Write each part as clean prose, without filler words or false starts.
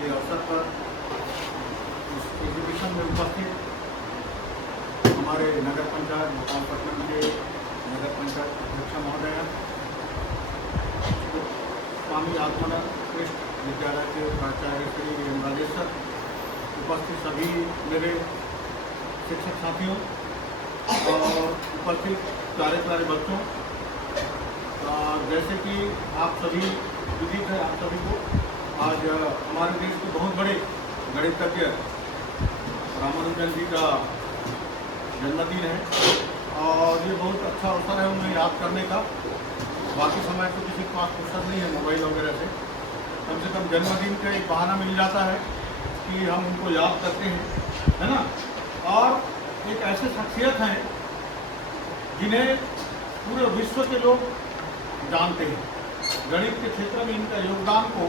के अवसर पर इस एग्जीबिशन में उपस्थित हमारे नगर पंचायत भोपालपट्टनम के नगर पंचायत अध्यक्ष महोदय, स्वामी आत्मानंद कृष्ण विद्यालय के प्राचार्य श्री राजेश सर, उपस्थित सभी मेरे शिक्षक साथियों और उपस्थित प्यारे बच्चों, जैसे कि आप सभी विदित है, आप सभी को आज हमारे देश के बहुत बड़े गणितज्ञ रामानुजन जी का जन्मदिन है और ये बहुत अच्छा अवसर है उन्हें याद करने का। बाकी समय तो किसी के पास फुर्सत नहीं है मोबाइल वगैरह से, कम से कम जन्मदिन का एक बहाना मिल जाता है कि हम उनको याद करते हैं, है ना। और एक ऐसे शख्सियत हैं जिन्हें पूरे विश्व के लोग जानते हैं। गणित के क्षेत्र में इनका योगदान को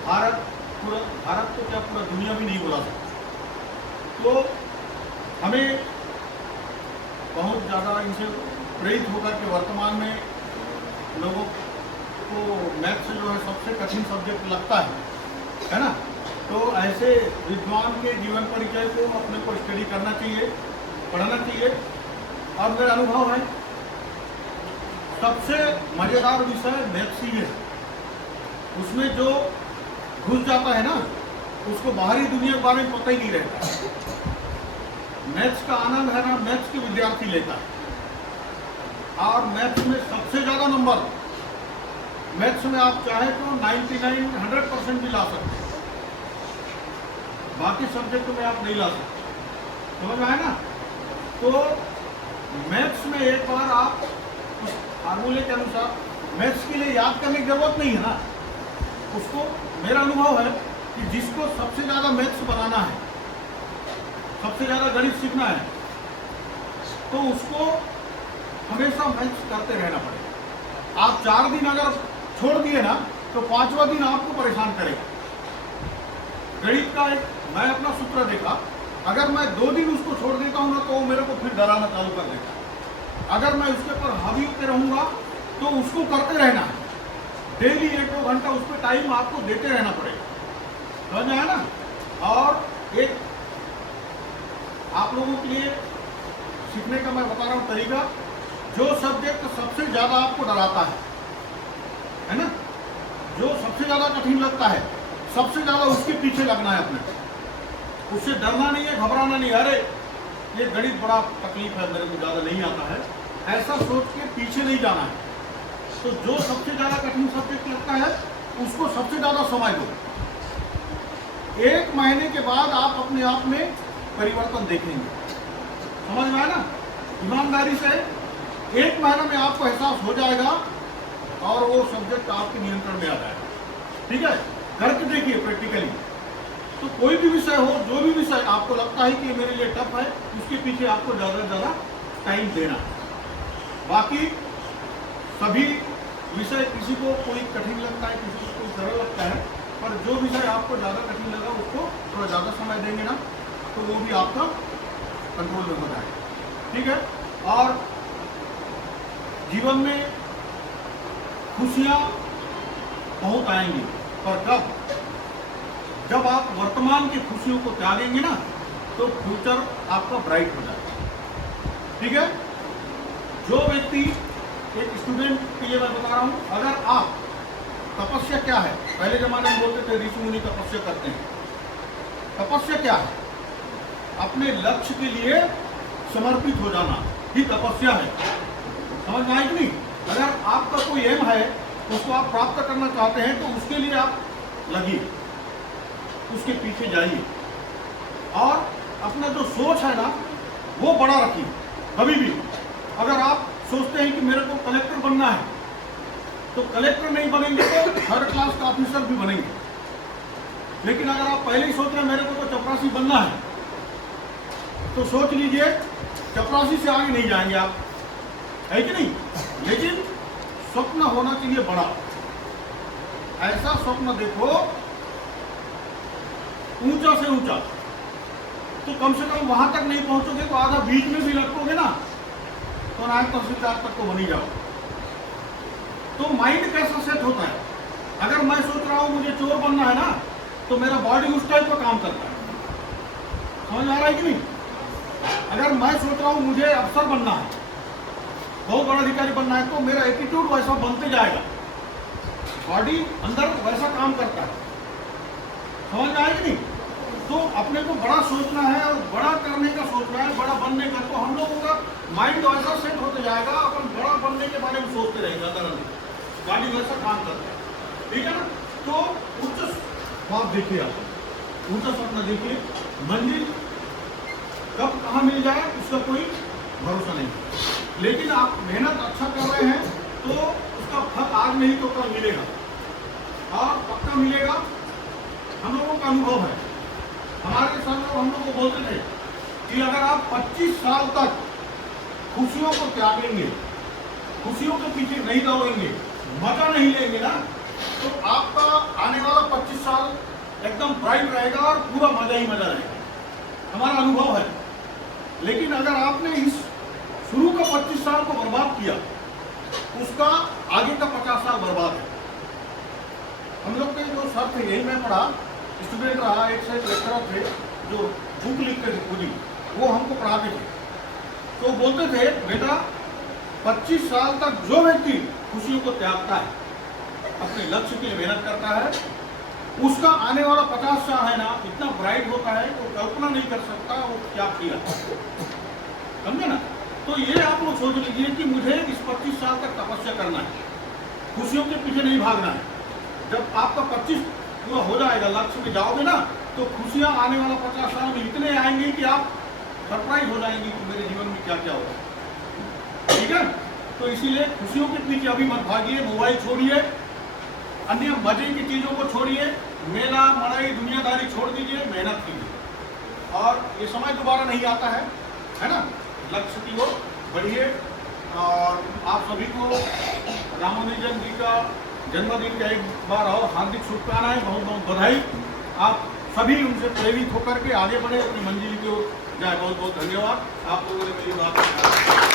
भारत तो क्या पूरा दुनिया भी नहीं बुला सकता। तो हमें बहुत ज़्यादा इनसे प्रेरित होकर के वर्तमान में लोगों को मैथ्स जो है सबसे कठिन सब्जेक्ट लगता है ना। तो ऐसे विद्वान के जीवन परिचय को अपने को स्टडी करना चाहिए, पढ़ना चाहिए। और मेरा अनुभव है सबसे मज़ेदार विषय मैथ्स ही है। उसमें जो घुस जाता है ना उसको बाहरी दुनिया के बारे में पता ही नहीं रहता। मैथ्स का आनंद है ना मैथ्स के विद्यार्थी लेता है। और मैथ्स में सबसे ज़्यादा नंबर मैथ्स में आप चाहे तो 99-100% भी ला सकते हैं, बाकी सब्जेक्ट में आप नहीं ला सकते। समझ में आए ना। तो मैथ्स में एक बार आप उस फार्मूले के अनुसार मैथ्स के लिए याद करने की जरूरत नहीं है ना। उसको मेरा अनुभव है कि जिसको सबसे ज़्यादा मैथ्स बनाना है, सबसे ज़्यादा गणित सीखना है, तो उसको हमेशा मैथ्स करते रहना पड़ेगा। आप 4 दिन अगर छोड़ दिए ना तो 5वां दिन आपको परेशान करेगा। गणित का एक मैं अपना सूत्र देखा, अगर मैं 2 दिन उसको छोड़ देता हूँ ना तो वो मेरे को फिर डराना चालू कर देता है। अगर मैं उसके ऊपर हावी होते रहूँगा तो उसको करते रहना है। डेली 1-2 घंटा उस पर टाइम आपको देते रहना पड़ेगा। समझ में आया ना। और एक आप लोगों के लिए सीखने का मैं बता रहा हूँ तरीका, जो सब्जेक्ट सबसे ज़्यादा आपको डराता है ना, जो सबसे ज़्यादा कठिन लगता है, सबसे ज़्यादा उसके पीछे लगना है अपने। उससे डरना नहीं है, घबराना नहीं। अरे ये गणित बड़ा तकलीफ है, मेरे को ज़्यादा नहीं आता है, ऐसा सोच के पीछे नहीं जाना है। तो जो सबसे ज़्यादा कठिन सब्जेक्ट लगता है उसको सबसे ज़्यादा समय दो। 1 महीने के बाद आप अपने आप में परिवर्तन देखेंगे। समझ में आया ना। ईमानदारी से 1 महीना में आपको एहसास हो जाएगा और वो सब्जेक्ट आपके नियंत्रण में आ जाएगा। ठीक है, करके देखिए प्रैक्टिकली। तो कोई भी विषय हो, जो भी विषय आपको लगता है कि मेरे लिए टफ है, उसके पीछे आपको ज़्यादा से ज़्यादा टाइम देना है। बाकी सभी विषय किसी को कोई कठिन लगता है, किसी को कोई सरल लगता है, पर जो विषय आपको ज़्यादा कठिन लगा उसको थोड़ा ज़्यादा समय देंगे ना तो वो भी आपका कंट्रोल में हो जाएगा। ठीक है। और जीवन में खुशियाँ बहुत आएंगी, पर कब? जब आप वर्तमान की खुशियों को त्यागेंगे ना तो फ्यूचर आपका ब्राइट हो जाएगा। ठीक है। जो व्यक्ति, एक स्टूडेंट के लिए मैं बता रहा हूँ, अगर आप तपस्या क्या है, पहले जमाने में बोलते थे ऋषि मुनि तपस्या करते हैं। तपस्या क्या है? अपने लक्ष्य के लिए समर्पित हो जाना ही तपस्या है। समझ में आई कि नहीं। अगर आपका कोई एम है, उसको आप प्राप्त करना चाहते हैं तो उसके लिए आप लगिए, उसके पीछे जाइए और अपना जो सोच है ना वो बड़ा रखिए। कभी भी अगर आप सोचते हैं कि मेरे को कलेक्टर बनना है तो कलेक्टर नहीं बनेंगे तो 3rd क्लास का ऑफिसर भी बनेंगे। लेकिन अगर आप पहले ही सोच रहे हैं मेरे को तो चपरासी बनना है तो सोच लीजिए चपरासी से आगे नहीं जाएंगे आप, है कि नहीं। लेकिन स्वप्न होना चाहिए बड़ा। ऐसा स्वप्न देखो ऊंचा से ऊंचा, तो कम से कम वहां तक नहीं पहुंचोगे तो आधा बीच में भी लटकोगे ना तो नायक तहसीलदार तक तो बन ही जाओ। तो माइंड कैसा सेट होता है। अगर मैं सोच रहा हूं मुझे चोर बनना है ना तो मेरा बॉडी उस टाइप का काम करता है। समझ में आ रहा है कि नहीं? अगर मैं सोच रहा हूँ मुझे अफसर बनना है, बहुत बड़ा अधिकारी बनना है, तो मेरा एटीट्यूड वैसा बनते जाएगा, बॉडी अंदर वैसा काम करता है। समझ में आया कि नहीं? तो अपने को बड़ा सोचना है और बड़ा करने का सोचना है, बड़ा बनने का, तो हम लोगों का माइंड वैसा सेट होते जाएगा, अपन बड़ा बनने के बारे में सोचते रहेंगे, अंदर बॉडी वैसा काम करता है। ठीक है ना? तो उच्च बात देखिए, आप ऊंचा सपना देखिए, मंजिल कब कहाँ मिल जाए उसका कोई भरोसा नहीं, लेकिन आप मेहनत अच्छा कर रहे हैं तो उसका फल आज नहीं तो कल मिलेगा, और पक्का मिलेगा। हम लोगों का अनुभव है, हमारे सर लोग हम लोग को बोलते थे कि अगर आप 25 साल तक खुशियों को त्यागेंगे, खुशियों के पीछे नहीं दौड़ेंगे, मजा नहीं लेंगे ना, तो आपका आने वाला 25 साल एकदम ब्राइट रहेगा और पूरा मजा ही मजा रहेगा। हमारा अनुभव है। लेकिन अगर आपने इस शुरू का 25 साल को बर्बाद किया, उसका आगे का 50 साल बर्बाद है। हम लोग के जो सर थे, यही मैं पढ़ा, स्टूडेंट रहा, एक से लेक्चरर थे जो बुक लिखते थे खुद ही, वो हमको पढ़ाते थे। तो बोलते थे बेटा 25 साल तक जो व्यक्ति खुशियों को त्यागता है, अपने लक्ष्य के लिए मेहनत करता है, उसका आने वाला 50 साल है ना, इतना ब्राइट होता है वो कल्पना नहीं कर सकता वो क्या किया। समझे ना? तो ये आप लोग सोच लीजिए कि मुझे इस 25 साल तक तपस्या करना है, खुशियों के पीछे नहीं भागना है। जब आपका 25 पूरा हो जाएगा, लक्ष्य में जाओगे ना, तो खुशियां आने वाला 50 साल में इतने आएंगे कि आप सरप्राइज हो जाएंगे कि मेरे जीवन में क्या क्या होगा। ठीक है? तो इसीलिए खुशियों के पीछे अभी मत भागिए, मोबाइल छोड़िए, अन्य मजे की चीजों को छोड़िए, मेला मड़ाई दुनियादारी छोड़ दीजिए, मेहनत कीजिए। और ये समय दोबारा नहीं आता है ना? लक्ष्य की ओर बढ़िए। और आप सभी को रामानुजन जी का जन्मदिन का एक बार और हार्दिक शुभकामनाएं, बहुत बहुत बधाई। आप सभी उनसे प्रेरित होकर के आगे बढ़े, अपनी मंजिल की ओर जाए। बहुत बहुत धन्यवाद। आप लोगों ने मेरी बात